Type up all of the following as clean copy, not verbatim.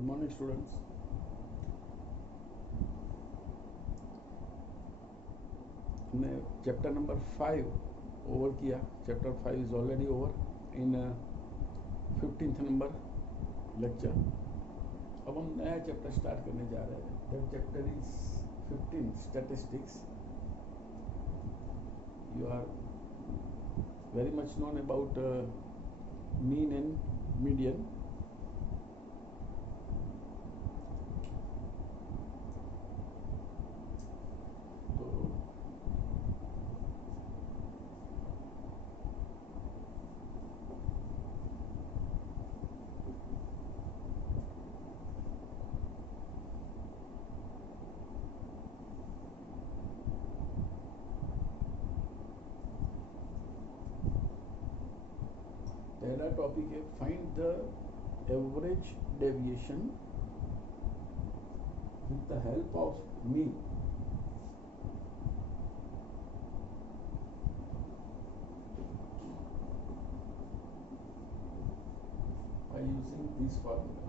Good morning students. हमने chapter number 5 over किया। Chapter 5 is already over in 15th number lecture. अब हम नया चैप्टर स्टार्ट करने जा रहे हैं। That chapter is 15 statistics. You are very much known about mean and median. पहला टॉपिक है find the average deviation with the help of mean. by using this formula,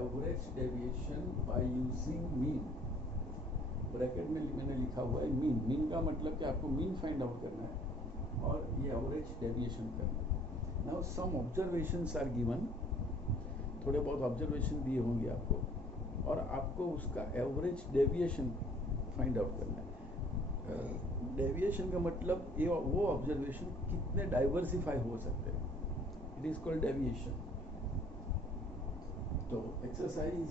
average deviation by using mean। Bracket में मैंने लिखा हुआ है mean. Mean का मतलब कि आपको मीन फाइंड आउट करना है और ये एवरेज डेविएशन करना है। Now some observations are given. थोड़े बहुत ऑब्जर्वेशन दिए होंगे आपको और आपको उसका एवरेज डेविएशन फाइंड आउट करना है। डेविएशन का मतलब ये वो ऑब्जर्वेशन कितने डाइवर्सिफाई हो सकते हैं। It is called deviation. तो exercise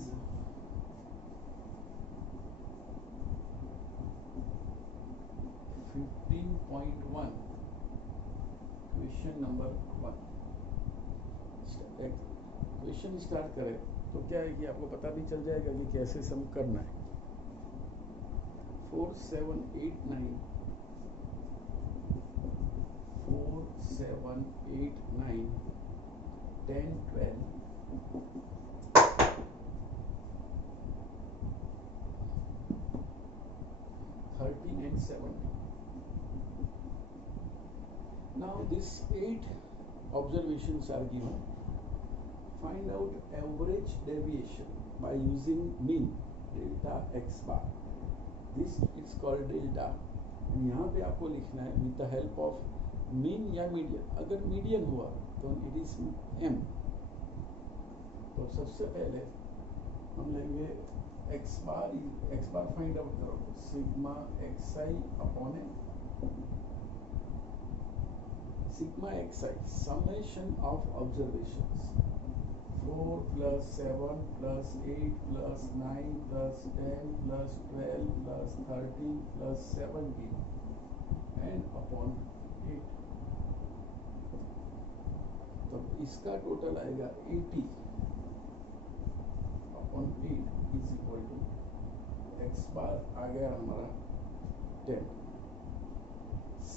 question number 1। Question start करें तो क्या है कि आपको पता भी चल जाएगा कि कैसे सम करना है। 4 7 8 9 4 7 8 9 10 12 13 and 17। Now these 8 observations are given. Find out average deviation by using mean delta x bar. This is called delta। यहाँ पे आपको लिखना है with the help of mean या median। अगर median हुआ तो it is m। तो सबसे पहले हम लेंगे x bar फाइंड आउट करो sigma xi upon m। Sigma xi summation of observations 4 plus 7 plus 8 plus 9 plus 10 plus 12 plus 13 plus 17 and upon 8। तो इसका टोटल आएगा 80 upon 8 is equal to x bar आ गया हमारा 10।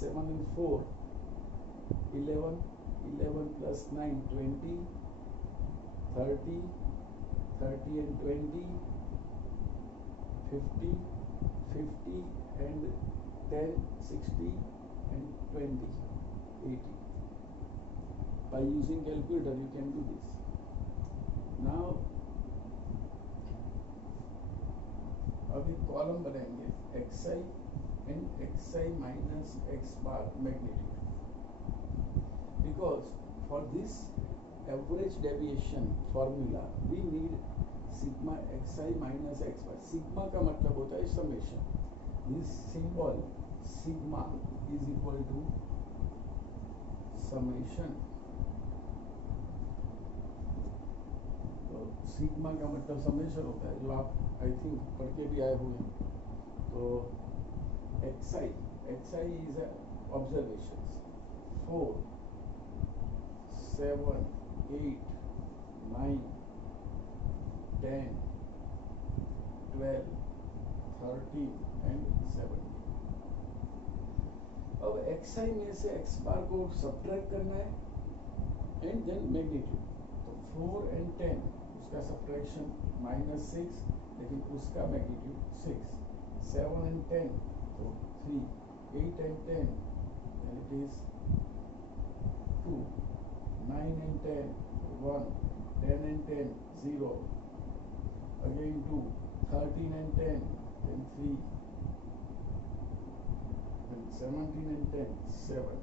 7 and 4 11 11 plus 9 20 30 30 and 20 50 50 and 10 60 and 20 80। by using calculator you can do this। now अब एक column बनाएंगे xi and xi minus x bar magnitude। because for this average deviation formula we need sigma xi minus x bar। sigma का मतलब होता है summation। this symbol sigma is equal to summation। तो sigma का मतलब summation होता है जो आप आई थिंक पढ़ के भी आए हुए हैं। तो xi is observations 4 7 8 9 10 12 13 and 17। अब xi में से x बार को सब्ट्रैक्ट करना है एंड देन मैग्नीट्यूड। तो 4 and 10 उसका सब्ट्रैक्शन -6 लेकिन उसका मैग्नीट्यूड 6। 7 and 10 तो 3 8 and 10 and it is 2 9 and 10 1 10 and 10, 0. Again 2, 13 and 10, then 3, then 17 and 10, 7.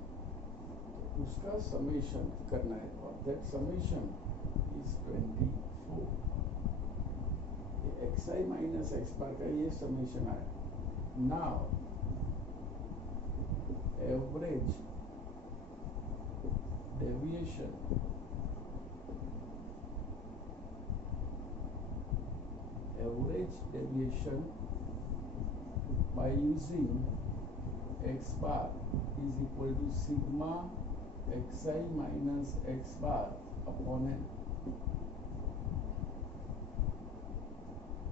तो उसका summation करना है और that summation is 24. ये xi minus x bar का ये summation आया. Now average deviation by using x bar is equal to sigma xi minus x bar upon n.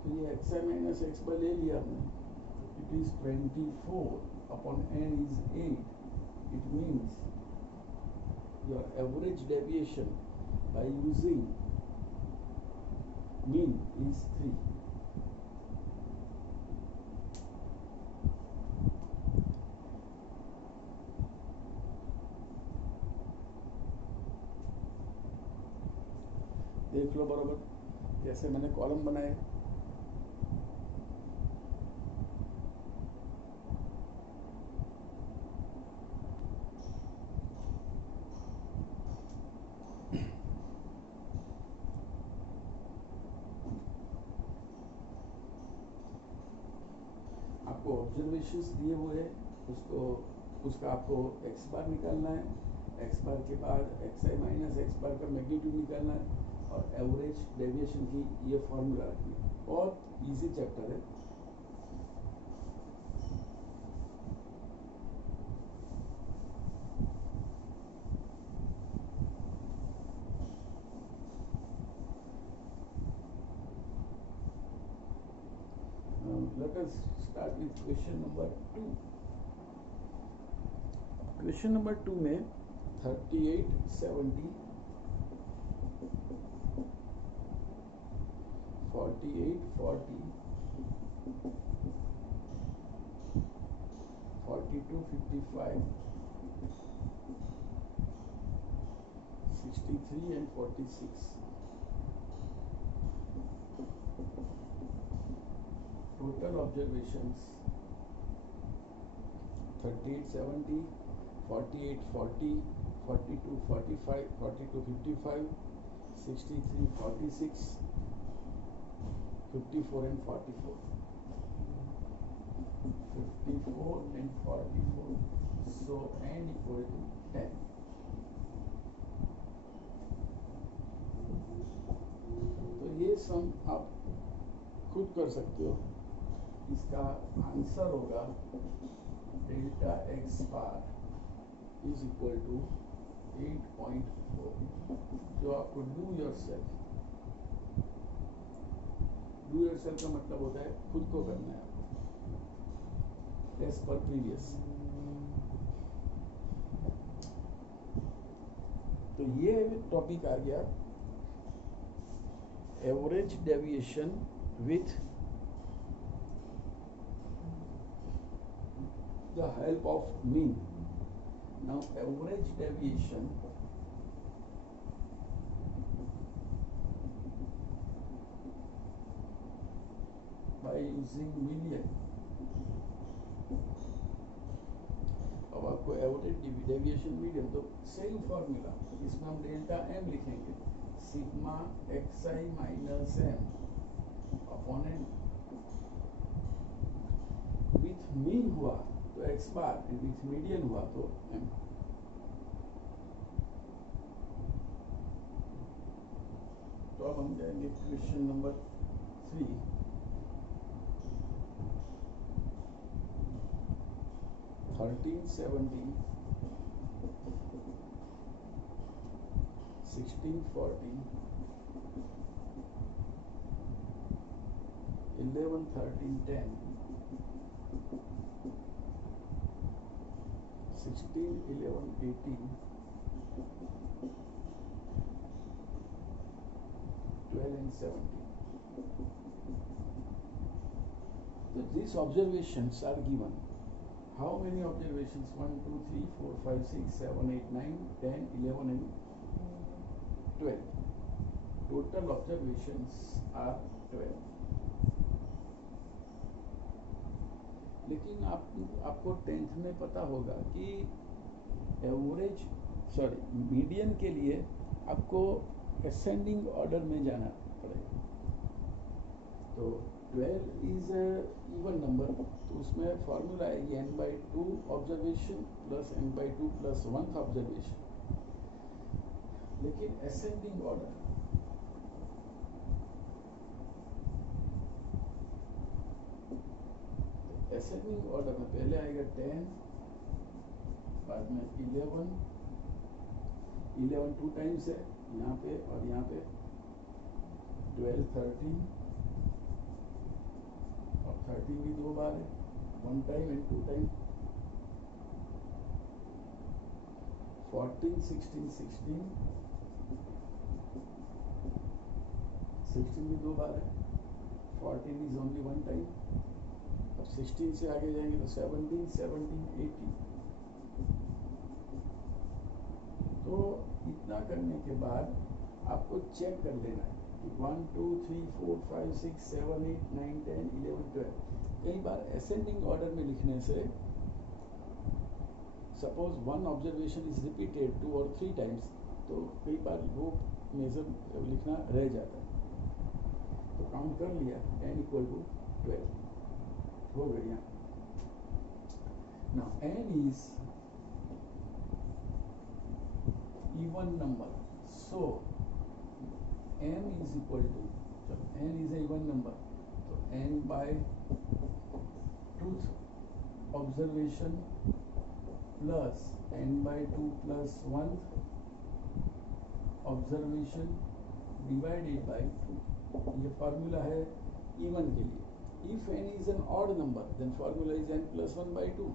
तो ये xi minus x bar ले लिया हमने. It is 24 upon n is 8. It means your average deviation by using mean is 3. देख लो बराबर कैसे मैंने column बनाए. आपको ऑब्जर्वेशंस दिए हुए हैं, उसका आपको एक्स बार निकालना है. एक्स बार के बाद xi माइनस एक्स बार का मैग्नीट्यूड निकालना है और एवरेज डेविएशन की ये फॉर्मूला रखनी है. बहुत इजी चैप्टर है. Let us start with question number 2. Question number 2 में 38, 70, 48, 40, 42, 55, 63 and 46. Total observations 38, 70, 48, 40, 42, 45, 42, 55, 63, 46, 54 and 44. 54 and 44. So n equal to 10. तो ये सम आप खुद कर सकते हो. इसका आंसर होगा delta X bar is equal to 8.4. जो आपको डू योरसेल्फ का मतलब होता है खुद को करना है आपको एज पर प्रीवियस. तो ये टॉपिक आ गया average deviation with the help of mean. Now average deviation by using median. अब आपको एवरेज डेविएशन मीडियन तो सेम फॉर्मूला. इसमें हम डेल्टा एम लिखेंगे. Sigma xi minus M upon N. With mean हुआ तो X bar and with median हुआ तो एम. तो अब हम जाएंगे question number 3. $13, $17, $16, $14, $11, $13, $10, 16, 11, 18, 12 and 17. So these observations are given. How many observations? 1, 2, 3, 4, 5, 6, 7, 8, 9, 10, 11 and 12. total observations are 12. लेकिन आपको 10th में पता होगा कि मीडियन के लिए आपको असेंडिंग ऑर्डर में जाना पड़ेगा। तो 12 इज इवन नंबर, तो उसमें फॉर्मूला है n/2 observation plus n/2 plus 1th observation. लेकिन असेंडिंग ऑर्डर में पहले आएगा 10, बाद में 11 टू टाइम्स है यहाँ पे, और यहाँ पे 12 13, और 13 भी 2 बार है, 1 टाइम एंड 2 टाइम, 14 16 16 भी 2 बार है, 14 इज ओनली 1 टाइम। अब 16 से आगे जाएंगे तो 17 17 18। तो इतना करने के बाद आपको चेक कर लेना है कि 1 2 3 4 5 6 7 8 9 10 11 12। कई बार असेंडिंग ऑर्डर में लिखने से सपोज 1 ऑब्जर्वेशन इज रिपीटेड 2 और 3 टाइम्स, तो कई बार वो मेजर लिखना रह जाता है। तो काउंट कर लिया n = 12 हो गया। Now n is even number, so m is equal to, so n is a even number, so n by 2th observation plus n by 2 plus 1th observation divided by 2। ये formula है even के लिए। If n is an odd number, then formula is n plus 1 by 2.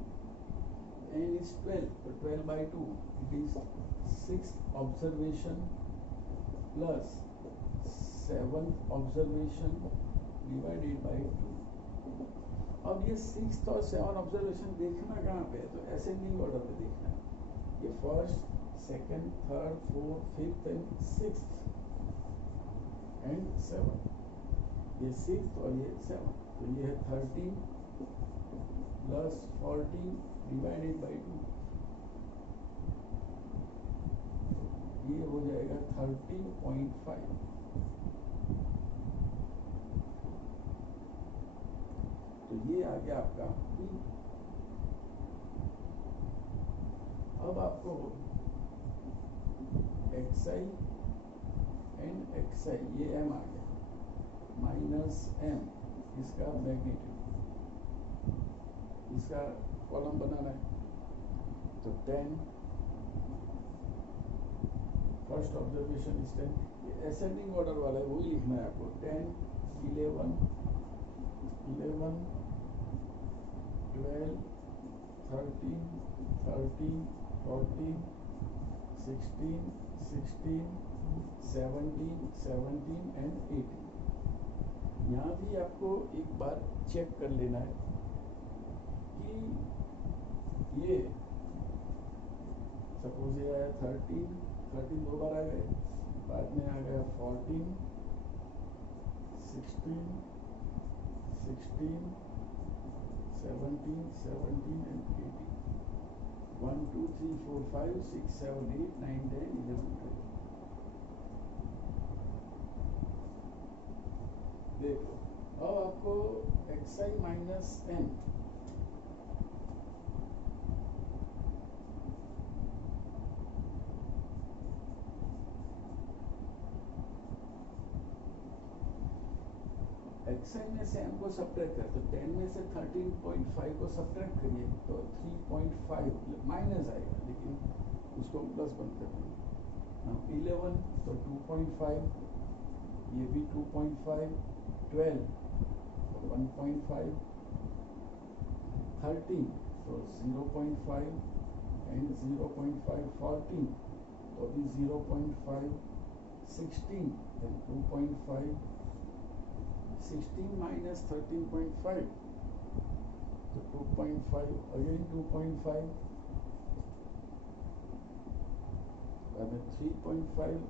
n is 12, so 12 by 2, it is 6th observation plus 7th observation divided by 2. अब ये 6th और 7th observation देखना कहाँ पे है? तो ascending order में देखना है। ये 1st, 2nd, 3rd, 4th, 5th and 6th and 7th। ये 6th और ये 7th, तो ये है 13 प्लस 14 डिवाइडेड बाई 2, ये हो जाएगा 13.5। तो ये आ गया आपका B। अब आपको xi एंड xi, ये m आ गया, माइनस m इसका मैग्नीट्यूड, इसका कॉलम बनाना है। तो 10, फर्स्ट ऑब्जर्वेशन इज 10, ये असेंडिंग ऑर्डर वाला है, वही लिखना है आपको। 10 11 11 12 13 13 14 16 16 17 17 एंड 18। यहाँ भी आपको एक बार चेक कर लेना है कि ये सपोज ये आया 13 2 बार आ गए, बाद में आ गया 14 16 16 17 17 एंड 18। 1 2 3 4 5 6 7 8 9 10 11 12। देखो अब आपको xi माइनस m xi में से m को सब्ट्रैक्ट कर, तो 10 में से 13.5 को सब्ट्रैक्ट करिए तो 3.5 माइनस आएगा, लेकिन उसको प्लस बंद कर देंगे। 11 तो 2.5, ये भी 2.5, 12 तो 1.5, 13 तो 0.5 एंड 0.5, 14 तो भी 0.5, 16 then 2.5, 16 minus 13.5 तो 2.5, again 2.5, बाद में 3.5,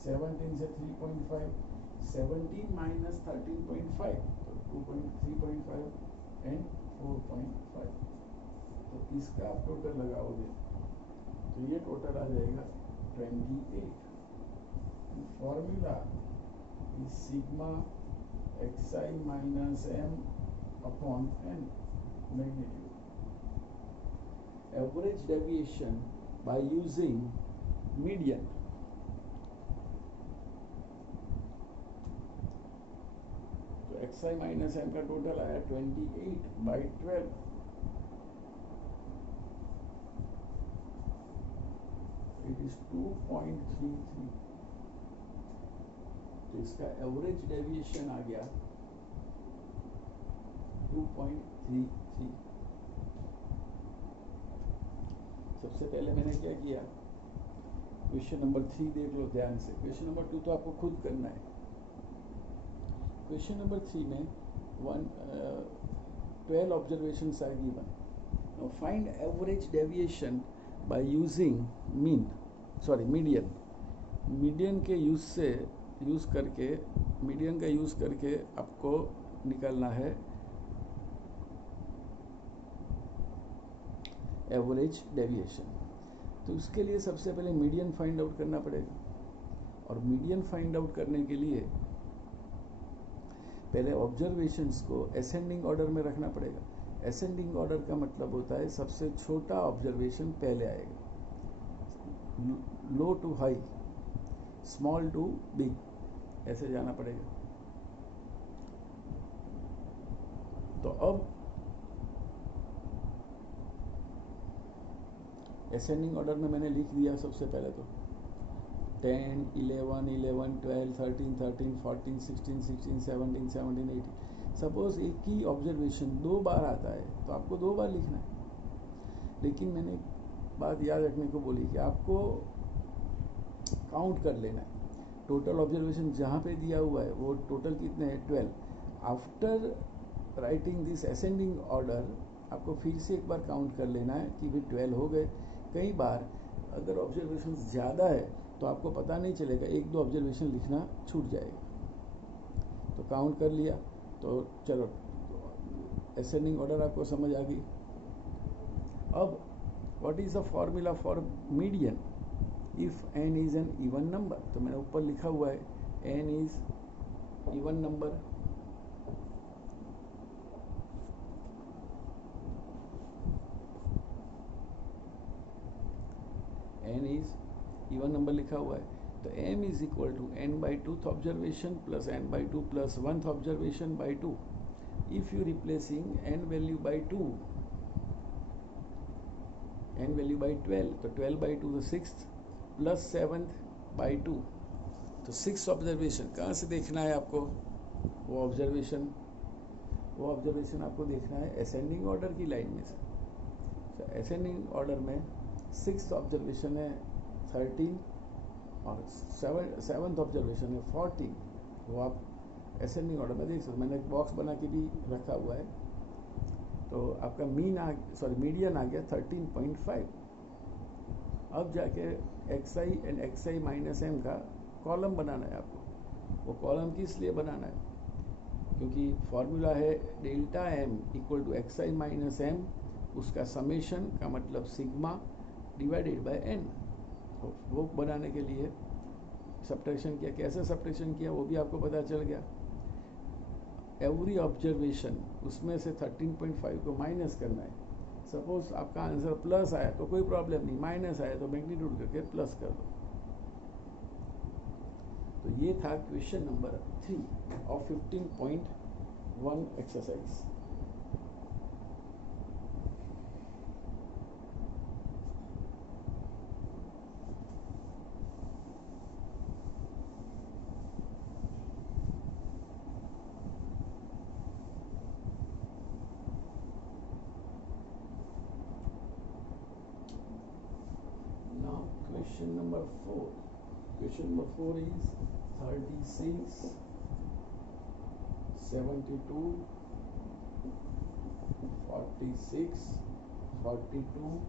17 से 3.5, 17 माइनस 13.5 तो 3.5 एंड 4.5। तो इसका आप टोटल लगाओगे तो ये टोटल आ जाएगा 28। Formula is sigma xi minus m upon n magnitude. Average deviation by using median. तो xi माइनस m का टोटल आया 28/12। It is 2.33। तो इसका एवरेज डेविएशन आ गया 2.33। सबसे पहले मैंने क्या किया, क्वेश्चन नंबर 3 देख लो ध्यान से। क्वेश्चन नंबर 2 तो आपको खुद करना है। क्वेश्चन नंबर 3 में 12 observations are given. Now find average deviation by using median. Median का यूज करके आपको निकालना है एवरेज डेविएशन। तो उसके लिए सबसे पहले मीडियन फाइंड आउट करना पड़ेगा, और मीडियन फाइंड आउट करने के लिए पहले ऑब्जर्वेशंस को असेंडिंग ऑर्डर में रखना पड़ेगा। असेंडिंग ऑर्डर का मतलब होता है सबसे छोटा ऑब्जर्वेशन पहले आएगा, low to high, small to big, ऐसे जाना पड़ेगा। तो अब असेंडिंग ऑर्डर में मैंने लिख दिया सबसे पहले तो 10, 11, 11, 12, 13, 13, 14, 16, 16, 17, 17, 18। सपोज एक ही ऑब्जर्वेशन 2 बार आता है तो आपको 2 बार लिखना है। लेकिन मैंने बात याद रखने को बोली कि आपको काउंट कर लेना है। टोटल ऑब्जर्वेशन जहाँ पे दिया हुआ है वो टोटल कितने हैं, 12। After writing this ascending order आपको फिर से एक बार काउंट कर लेना है कि भाई 12 हो गए। कई बार अगर ऑब्जर्वेशन ज़्यादा है तो आपको पता नहीं चलेगा, 1-2 ऑब्जर्वेशन लिखना छूट जाएगा। तो काउंट कर लिया तो चलो असेंडिंग ऑर्डर आपको समझ आ गई। अब what is the formula for median if n is an even number. तो मैंने ऊपर लिखा हुआ है n is even number, n is even number लिखा हुआ है। तो m is equal to n/2th observation plus n/2 plus 1th observation by 2। If you replacing n value by 2, n value by 12, तो 12/2 तो 6th प्लस 7th/2। तो 6 observation कहाँ से देखना है आपको, वो ऑब्जर्वेशन आपको देखना है असेंडिंग ऑर्डर की लाइन में से। तो असेंडिंग ऑर्डर में 6th ऑब्जर्वेशन है 13 और 7th ऑब्जर्वेशन है 14। वो आप असेंडिंग ऑर्डर में देख सकते। मैंने एक बॉक्स बना के भी रखा हुआ है। तो आपका मीडियन आ गया 13.5। अब जाके xi and xi minus m का कॉलम बनाना है आपको। वो कॉलम किस लिए बनाना है, क्योंकि फॉर्मूला है delta m equal to xi minus m, उसका समेशन का मतलब सिग्मा डिवाइडेड बाय n। तो वो बनाने के लिए सब्ट्रैक्शन किया। कैसे सब्ट्रैक्शन किया वो भी आपको पता चल गया। एवरी ऑब्जर्वेशन उसमें से 13.5 को माइनस करना है। सपोज आपका आंसर प्लस आया तो कोई प्रॉब्लम नहीं, माइनस आया तो मैग्नीट्यूड करके प्लस कर दो। तो ये था question number 3 of 15.1 exercise. Question number 4. Question number 4 is 36, 72, 46, 42,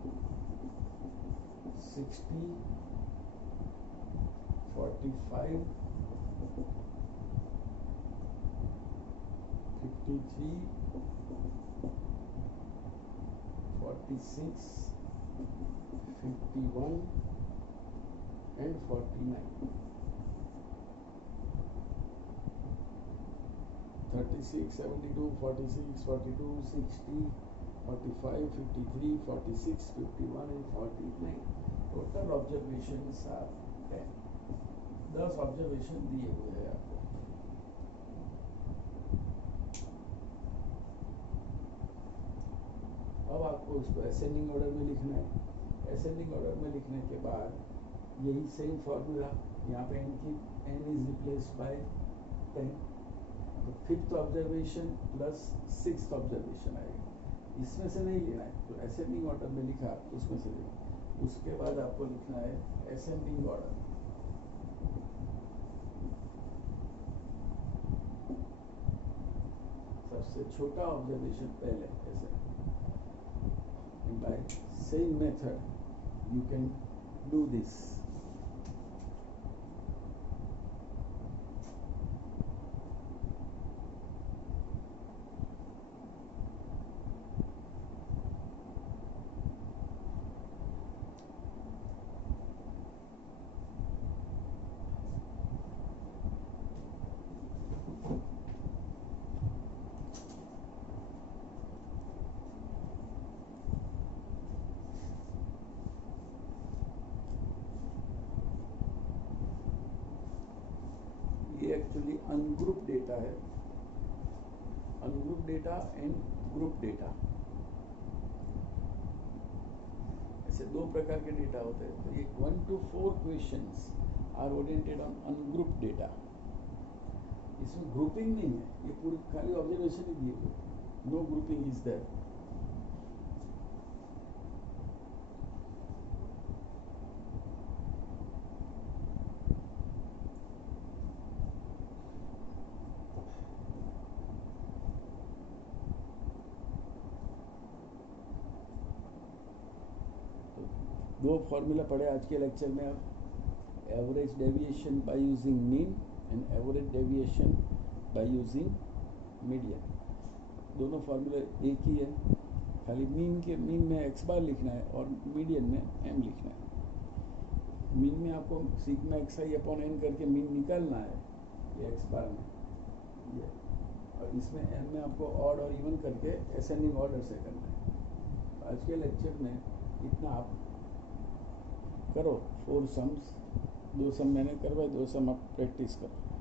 60, 45, 53, 46, 51 and 49. 36, 72, 46, 42, 60, 45, 53, 46, 51 and 49. Total observations are 10. 10 observation दिए हुए हैं आपको। अब आपको उसको असेंडिंग ऑर्डर में लिखना है। असेंडिंग ऑर्डर में लिखने के बाद यही सेम फॉर्मूला यहाँ पे n इज रिप्लेस्ड बाय 10, तो fifth observation plus sixth observation आएगा। इसमें से नहीं लेना है, तो असेंडिंग ऑर्डर में लिखा उसमें से लेना। उसके बाद आपको लिखना है असेंडिंग ऑर्डर। सबसे छोटा ऑब्जर्वेशन पहले, ऐसे by same method you can do this. ये एक्चुअली अनग्रुप डेटा है, ungroup data and group data, ऐसे दो प्रकार के डेटा होते हैं। तो ये 1 to 4 questions are oriented on ungroup data. इसमें ग्रुपिंग नहीं है, ये पूरी खाली ऑब्जर्वेशन ही दिए हुए, नो ग्रुपिंग इज देयर। दो फॉर्मूला पढ़े आज के लेक्चर में। अब average deviation by using mean and average deviation by using median, दोनों फॉर्मूले एक ही है, खाली मीन में एक्स बार लिखना है और मीडियन में एम लिखना है। मीन में आपको सिग्मा एक्स आई अपॉन एन करके मीन निकालना है, ये एक्स बार में ये, और इसमें एम में आपको ऑड और इवन करके असेंडिंग ऑर्डर से करना है। आज के लेक्चर में इतना आप करो। 4 सम्स, 2 सम मैंने करवाए, 2 सम आप प्रैक्टिस करो।